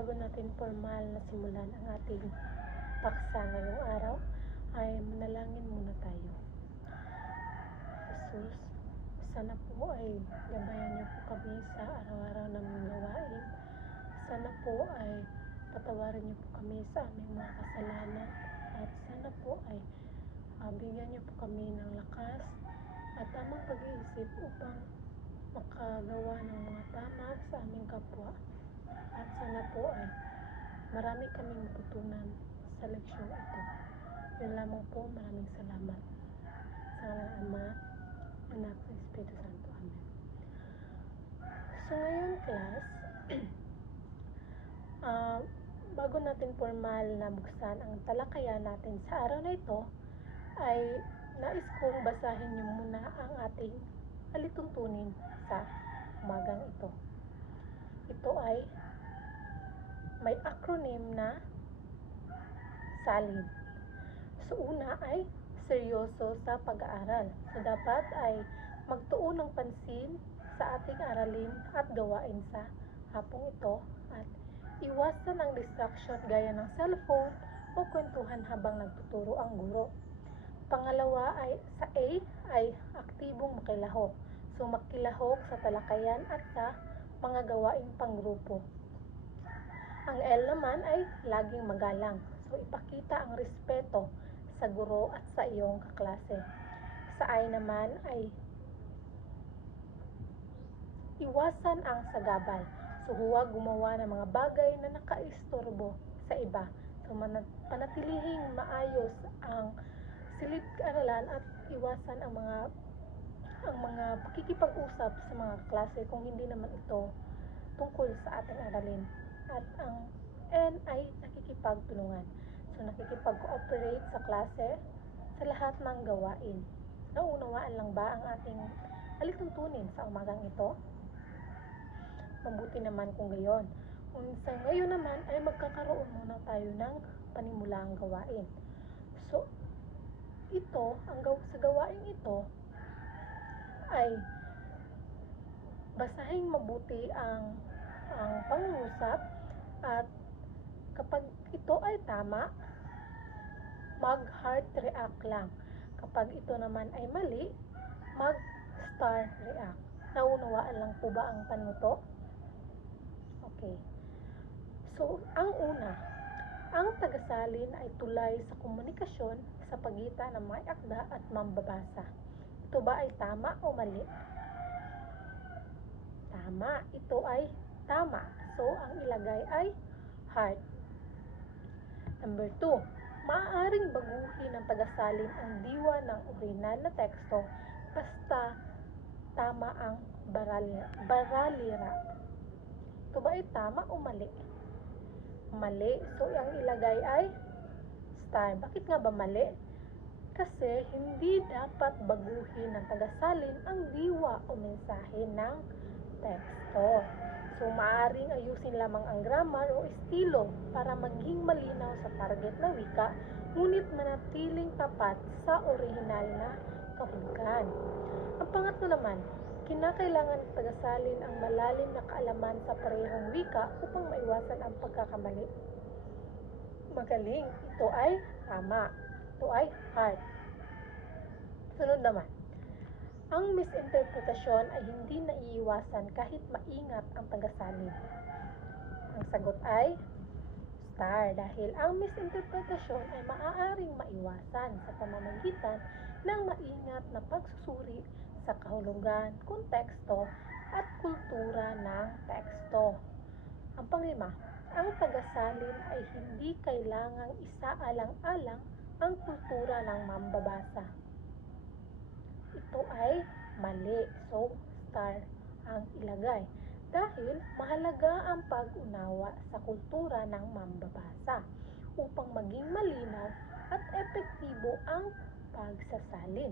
bago natin formal na simulan ang ating paksa ngayong araw, ay manalangin muna tayo. Jesus, sana po ay gabayan niyo po kami sa araw-araw naming gawain. Sana po ay patawarin niyo po kami sa aming mga kasalanan. At sana po ay bigyan niyo po kami ng lakas at tamang pag-iisip upang makagawa ng mga tama sa aming kapwa. At sana po ay marami kaming matutunan sa leksyon ito. Yun lamang po, maraming salamat. Sa ngalan ng Ama, Anak, at Espiritu Santo. Amen. So ngayon class, bago natin formal na buksan ang talakayan natin sa araw na ito, ay nais kong basahin niyo muna ang ating alituntunin sa umagang ito. Ito ay may acronym na SALIN. So una ay seryoso sa pag-aaral. So dapat ay magtuon ng pansin sa ating aralin at gawain sa hapong ito at iwasan ang distraction gaya ng cellphone o kwentuhan habang nagtuturo ang guro. Pangalawa ay sa A ay aktibong makilahok. So makilahok sa talakayan at sa mga gawaing panggrupo. Ang L naman ay laging magalang. So ipakita ang respeto sa guro at sa iyong kaklase. Sa I naman ay iwasan ang sagabal. So huwag gumawa ng mga bagay na nakaistorbo sa iba. So panatilihing maayos ang silid-aralan at iwasan ang mga pakikipag-usap sa mga klase kung hindi naman ito tungkol sa ating aralin. At ang N ay nakikipagtulungan. So nakikipag-cooperate sa klase sa lahat ng gawain. Naunawaan lang ba ang ating alituntunin sa umagang ito? Mabuti naman kung gayon. Sa ngayon naman ay magkakaroon muna tayo ng panimulaang gawain. So ito, sa gawain ito ay basahing mabuti ang pangungusap at kapag ito ay tama, mag-heart react lang. Kapag ito naman ay mali, mag-star react. Naunawaan lang po ba ang panuto? Okay. So, ang una, ang tagasalin ay tulay sa komunikasyon sa pagitan ng mga akda at mambabasa. Ito ba ay tama o mali? Tama. Ito ay tama. So, ang ilagay ay heart. Number 2, maaaring baguhin ng tagasalin ang diwa ng orihinal na teksto basta tama ang baralira. Ito ba ay tama o mali? Mali. So, ang ilagay ay star. Bakit nga ba mali? Kasi hindi dapat baguhin ng tagasalin ang diwa o mensahe ng teksto. So, maaaring ayusin lamang ang grammar o estilo para maging malinaw sa target na wika, ngunit manatiling tapat sa orihinal na kahulugan. Ang pangatlo naman, kinakailangan ng tagasalin ang malalim na kaalaman sa parehong wika upang maiwasan ang pagkakamali. Magaling. Ito ay tama. Ito ay heart. Sunod naman. Ang misinterpretasyon ay hindi naiiwasan kahit maingat ang tagasalin. Ang sagot ay star dahil ang misinterpretasyon ay maaaring maiwasan sa pamamagitan ng maingat na pagsusuri sa kahulugan, konteksto at kultura ng teksto. Ang panglima, ang tagasalin ay hindi kailangang isaalang-alang ang kultura ng mambabasa. Ito ay mali. So, star ang ilagay. Dahil mahalaga ang pag-unawa sa kultura ng mambabasa upang maging malinaw at epektibo ang pagsasalin.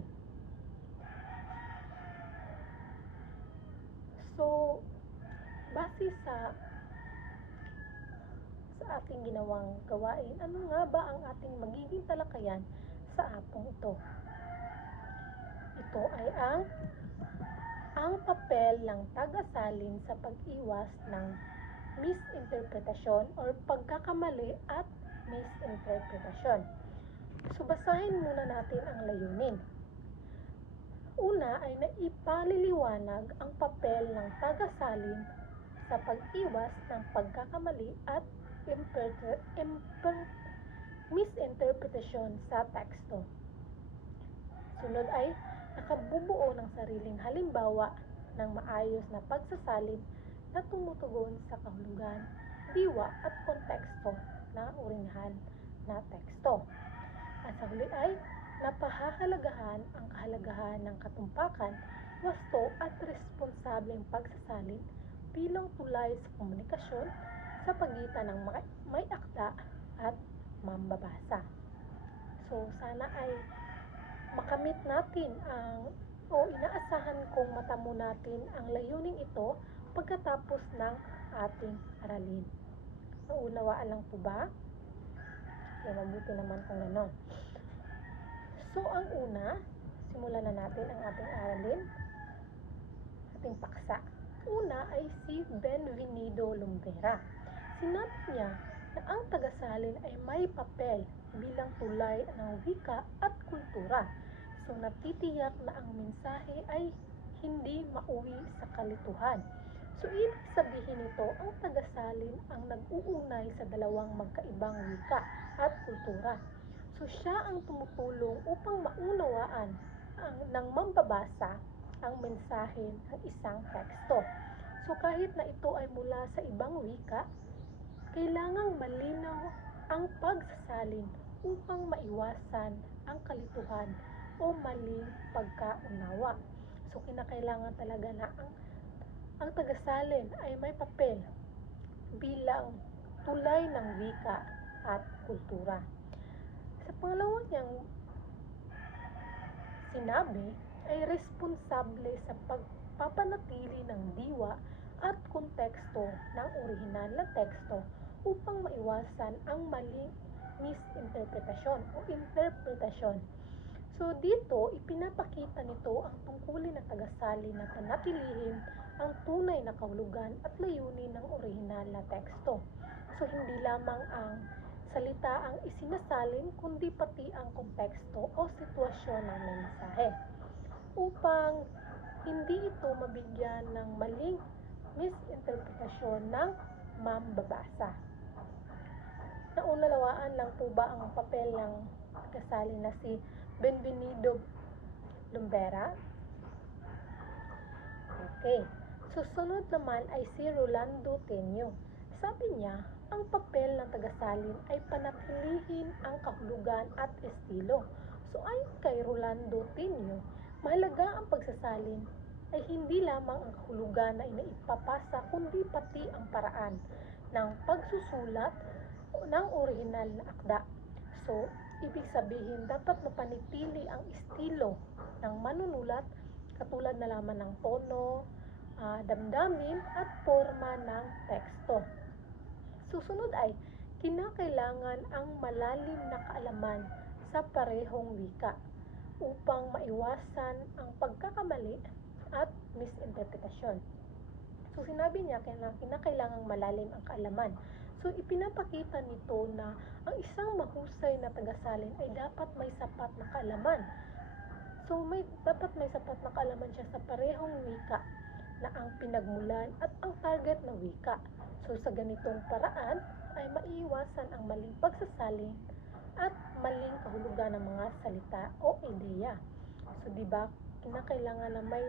So, base sa ating ginawang gawain, ano nga ba ang ating magiging talakayan sa hapong ito? Ito ay ang papel ng tagasalin sa pag-iwas ng misinterpretasyon or pagkakamali at misinterpretasyon. So, basahin muna natin ang layunin. Una ay naipaliliwanag ang papel ng tagasalin sa pag-iwas ng pagkakamali at misinterpretasyon sa teksto. Sunod ay nakabubuo ng sariling halimbawa ng maayos na pagsasalin na tumutugon sa kahulugan, diwa at konteksto ng orihinal na teksto. At sa huli ay napahahalagahan ang kahalagahan ng katumpakan, wasto at responsableng pagsasalin bilang tulay sa komunikasyon sa pagitan ng may akda at mambabasa. So, sana ay makamit natin inaasahan kong matamo natin ang layuning ito pagkatapos ng ating aralin. Naunawaan lang po ba? Okay, mabuti naman kung gano'n. So, ang una, simulan na natin ang ating aralin, ating paksa. Una ay si Benvenido Lumbera. Sinabi niya na ang tagasalin ay may papel bilang tulay ng wika at kultura. So, natitiyak na ang mensahe ay hindi mauwi sa kalituhan. So, ibig sabihin nito, ang tagasalin ang nag-uugnay sa dalawang magkaibang wika at kultura. So, siya ang tumutulong upang maunawaan ng mambabasa ang mensahe ng isang teksto. So, kahit na ito ay mula sa ibang wika, kailangang malinaw ang pagsasalin upang maiwasan ang kalituhan o maling pagkaunawa. So, kinakailangan talaga na ang tagasalin ay may papel bilang tulay ng wika at kultura. Sa pangalawa niyang sinabi ay responsable sa pagpapanatili ng diwa at konteksto ng orihinal na teksto upang maiwasan ang maling misinterpretasyon o interpretasyon. So, dito, ipinapakita nito ang tungkulin ng tagasalin na panatilihin ang tunay na kahulugan at layunin ng orihinal na teksto. So, hindi lamang ang salita ang isinasalin, kundi pati ang konteksto o sitwasyon ng mensahe upang hindi ito mabigyan ng maling misinterpretasyon ng mambabasa. Naunawaan lang po ba ang papel ng tagasalin na si Benvenido Lumbera? Okay. Susunod naman ay si Rolando Tenyo. Sabi niya, ang papel ng tagasalin ay panatilihin ang kahulugan at estilo. So, ayon kay Rolando Tenyo, mahalaga ang pagsasalin ay hindi lamang ang kahulugan na inaipapasa, kundi pati ang paraan ng pagsusulat ng orihinal na akda. So, ibig sabihin, dapat mapanatili ang estilo ng manunulat, katulad na lamang ng tono, damdamin at forma ng teksto. Susunod ay kinakailangan ang malalim na kaalaman sa parehong wika upang maiwasan ang pagkakamali at misinterpretasyon. So, sinabi niya kinakailangang malalim ang kaalaman. So, ipinapakita nito na ang isang mahusay na tagasalin ay dapat may sapat na kaalaman. So, dapat may sapat na kaalaman siya sa parehong wika na ang pinagmulan at ang target na wika. So, sa ganitong paraan ay maiiwasan ang maling pagsasalin at maling kahulugan ng mga salita o ideya. So, di ba, kinakailangan na may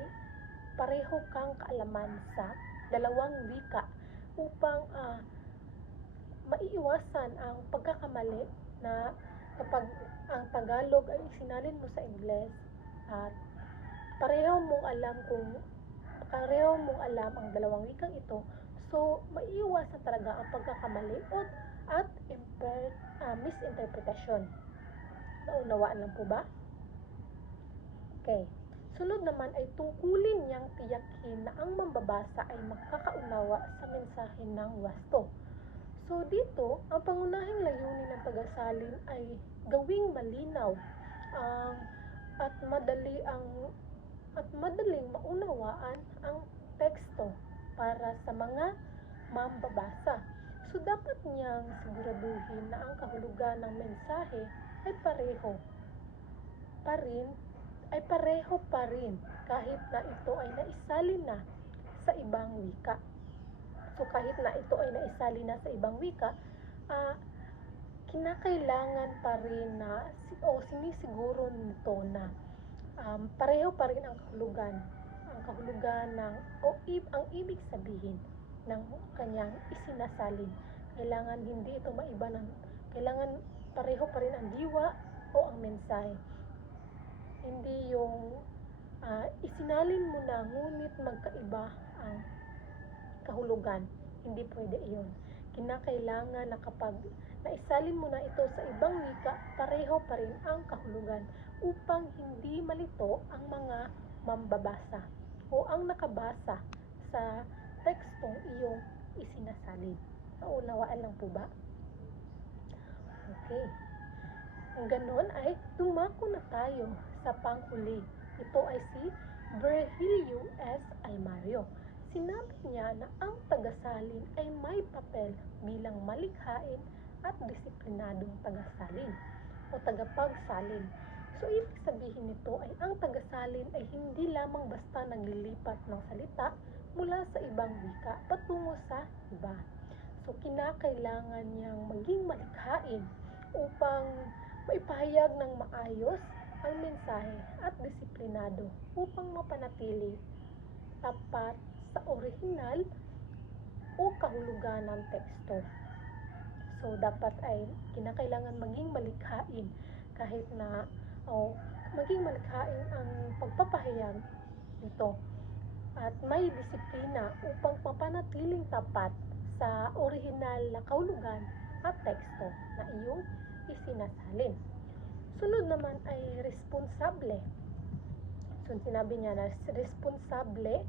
pareho kang kaalaman sa dalawang wika upang maiiwasan ang pagkakamali na kapag ang Tagalog ay isinalin mo sa Ingles at pareho mong alam ang dalawang wikang ito, so maiiwasan talaga ang pagkakamali at misinterpretasyon. Naunawaan lang po ba? Okay. Sunod naman ay tungkulin niyang tiyakin na ang mambabasa ay makakaunawa sa mensahe ng wasto. So dito, ang pangunahing layunin ng tagasalin ay gawing malinaw at madaling maunawaan ang teksto para sa mga mambabasa. So, dapat niyang siguraduhin na ang kahulugan ng mensahe ay pareho pa rin kahit na ito ay naisalin na sa ibang wika. So, kahit na ito ay naisalin na sa ibang wika, kinakailangan pa rin na sinisiguro nito na pareho pa rin ang kahulugan ang ibig sabihin ng kanyang isinasalin. Kailangan kailangan pareho pa rin ang diwa o ang mensahe. Hindi yung isinalin mo na ngunit magkaiba ang kahulugan. Hindi pwede iyon. Kinakailangan na kapag naisalin mo na ito sa ibang wika, pareho pa rin ang kahulugan upang hindi malito ang mga mambabasa o ang nakabasa sa tekstong iyong isinasalin. Naunawaan lang po ba? Okay. Ang ganon ay dumako na tayo sa panghuli. Ito ay si Virgilio S. Almario. Sinabi niya na ang tagasalin ay may papel bilang malikhain at disiplinadong tagasalin o tagapagsalin. So, ibig sabihin nito ay ang tagasalin ay hindi lamang basta naglilipat ng salita mula sa ibang wika patungo sa iba. So, kinakailangan niyang maging malikhain upang maipahayag ng maayos ang mensahe at disiplinado upang mapanatili tapat sa orihinal o kahulugan ng teksto. So, dapat ay kinakailangan maging malikhain kahit na maging malikhain ang pagpapahayag nito at may disiplina upang mapanatiling tapat sa orihinal na kahulugan at teksto na iyong isinasalin. Sunod naman ay responsable. So, sinabi niya na responsable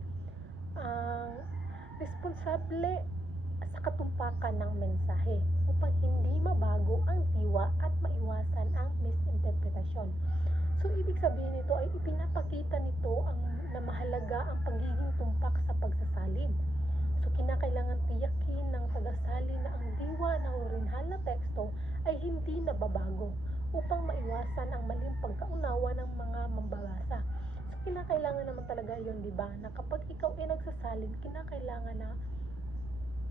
sa katumpakan ng mensahe upang hindi mabago ang diwa at maiwasan ang misinterpretasyon. So, ibig sabihin nito ay ipinapakita nito na mahalaga ang pagiging tumpak sa pagsasalin. So, kinakailangan tiyakin ng tagasalin na ang diwa ng orihinal na teksto ay hindi nababago upang maiwasan ang maling pagkaunawa ng mga mambabasa. So, kinakailangan naman talaga yun, di ba? Na kapag ikaw ay nagsasalin, kinakailangan na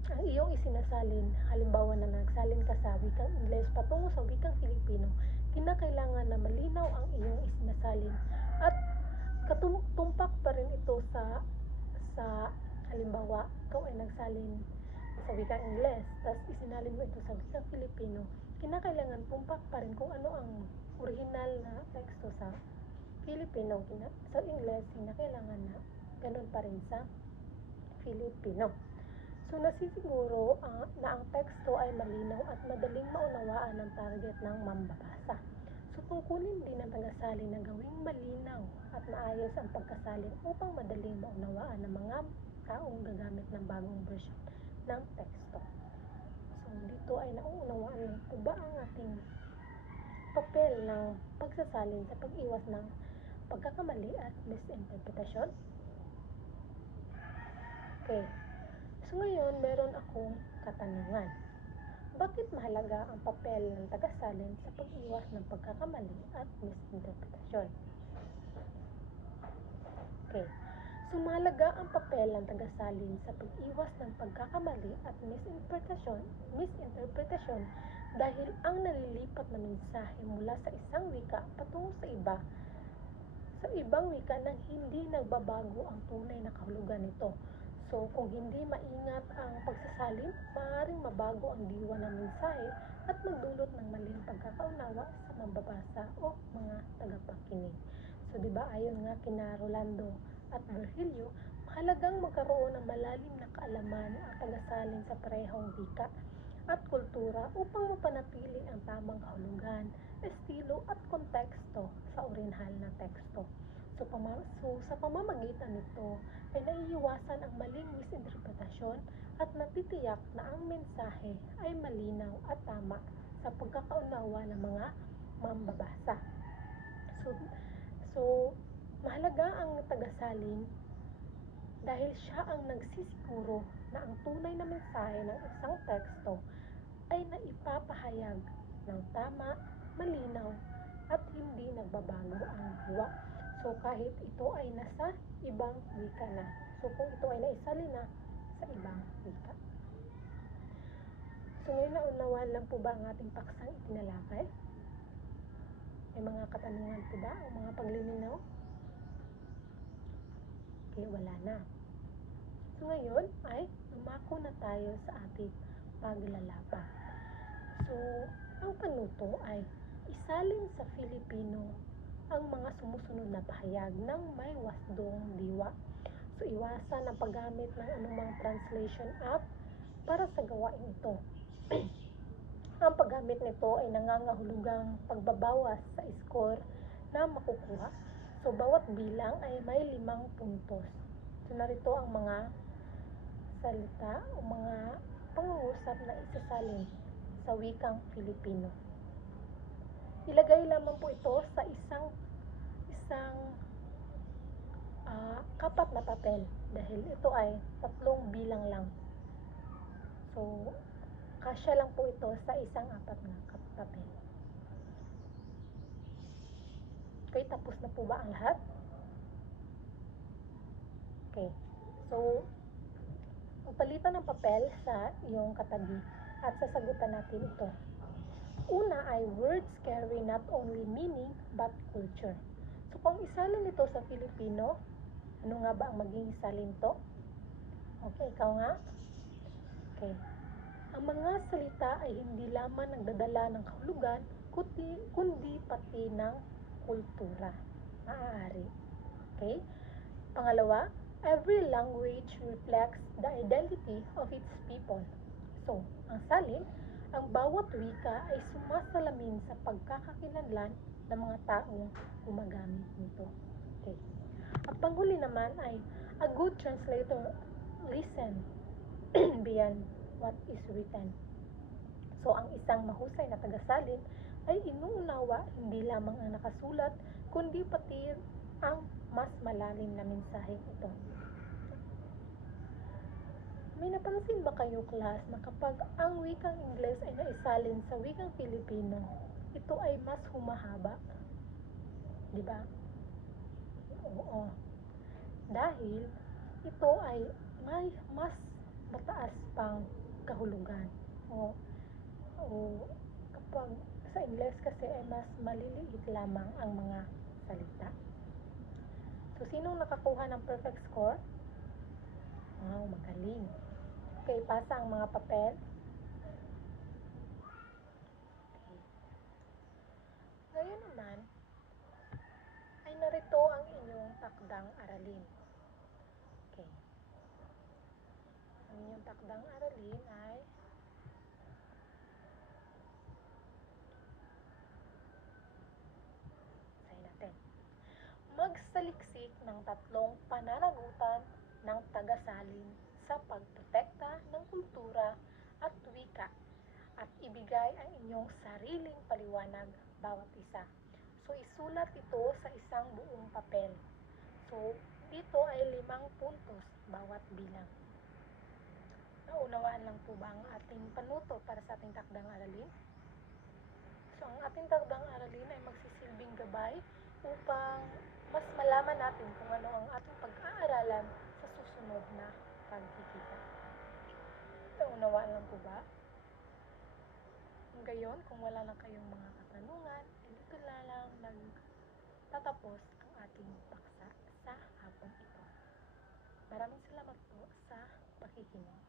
ang iyong isinasalin, halimbawa na nagsalin ka sa wikang Ingles patungo sa wikang Filipino, kinakailangan na malinaw ang iyong isinasalin at tumpak pa rin ito sa halimbawa, ikaw ay nagsalin sa wikang Ingles, tapos isinalin mo ito sa wikang Filipino, kinakailangan tumpak pa rin kung ano ang original na teksto sa Filipino. Sa Ingles, kinakailangan na ganun pa rin sa Filipino. So, nasisiguro na ang teksto ay malinaw at madaling maunawaan ng target ng mambabasa. So, tungkulin din ng tagasalin na gawing malinaw at maayos ang pagkasalin upang madaling maunawaan ng mga taong gagamit ng bagong version ng teksto. So, dito ay nauunawaan po ba ang ating papel ng pagsasalin sa pag-iwas ng pagkakamali at misinterpretasyon? Okay. So, ngayon, meron akong katanungan. Bakit mahalaga ang papel ng tagasalin sa pag-iwas ng pagkakamali at misinterpretasyon? Okay. So, mahalaga ang papel ng tagasalin sa pag-iwas ng pagkakamali at misinterpretasyon dahil ang nalilipat na mensahe mula sa isang wika patungo sa ibang wika nang hindi nagbabago ang tunay na kahulugan nito. So, kung hindi maingat ang pagsasalin, maaaring mabago ang diwa ng mensahe at magdulot ng maling pagkakaunawa sa mambabasa o mga tagapakinig. So, di ba ayon nga kina Rolando at Virgilio, mahalagang magkaroon ng malalim na kaalaman ang tagasalin sa parehong wika at kultura upang mapanatili ang tamang kahulugan, estilo at konteksto sa orihinal na teksto. So, sa pamamagitan nito ay naiiwasan ang maling misinterpretasyon at natitiyak na ang mensahe ay malinaw at tama sa pagkakaunawa ng mga mambabasa. So mahalaga ang tagasalin dahil siya ang nagsisiguro na ang tunay na mensahe ng isang teksto ay naipapahayag ng tama, malinaw, at hindi nagbabago ang diwa. So kahit ito ay nasa ibang wika na. So kung ito ay naisalin na sa ibang wika. So ngayon naunawaan lang po ba ang ating paksang itinalakay? May mga katanungan po ba o mga paglilinaw? Okay, wala na. So ngayon ay lumako na tayo sa ating paglalaba. So, ang panuto ay isalin sa Filipino ang mga sumusunod na pahayag ng may wasdong diwa. So, iwasan ang paggamit ng anumang translation app para sa gawain ito. Ang paggamit nito ay nangangahulugang pagbabawas sa score na makukuha. So, bawat bilang ay may 5 puntos. So, narito ang mga salita o mga pangungusap na isasalin sa wikang Filipino. Ilagay lamang po ito sa isang kapat na papel dahil ito ay 3 bilang lang. So, kasya lang po ito sa isang 4 na papel. Okay, tapos na po ba ang lahat? Okay. So, magpalitan ng papel sa iyong katabi at sasagutan natin ito. Una ay words carry not only meaning but culture. So, kung isalin ito sa Filipino, ano nga ba ang maging isalin to? Okay, ikaw nga? Okay. Ang mga salita ay hindi lamang nagdadala ng kahulugan, kundi pati ng kultura. Maaari. Okay? Pangalawa, every language reflects the identity of its people. So, ang salin, ang bawat wika ay sumasalamin sa pagkakakilanlan ng mga taong gumagamit nito. Okay. Ang panghuli naman ay a good translator listen beyond what is written. So, ang isang mahusay na tagasalin ay inuunawa hindi lamang ang nakasulat, kundi pati ang mas malalim na mensahe ito. May napansin ba kayo, class, na kapag ang wikang Ingles ay naisalin sa wikang Filipino, ito ay mas humahaba? Di ba? Oo. Dahil ito ay may mas mataas pang kahulugan. O kapag sa Ingles kasi ay mas maliliit lamang ang mga salita. So, sinong nakakuha ng perfect score? Wow, magaling. Okay, pasa ang mga papel. Okay. Ngayon naman, ay narito ang inyong takdang aralin. Okay. Ang inyong takdang aralin ay basahin natin. Magsaliksik ng 3 pananagutan ng tagasalin sa pagprotekta ng kultura at wika at ibigay ang inyong sariling paliwanag bawat isa. So, isulat ito sa isang buong papel. So, dito ay 5 puntos bawat bilang. Naunawaan lang po ba ang ating panuto para sa ating takdang aralin? So, ang ating takdang aralin ay magsisilbing gabay upang mas malaman natin kung ano ang ating pag-aaralan sa susunod na pagkikita. Naunawaan lang po ba? Ngayon, kung wala na kayong mga katanungan, dito na lang nagtatapos ang ating paksa sa hapon ito. Maraming salamat po sa pakikinig.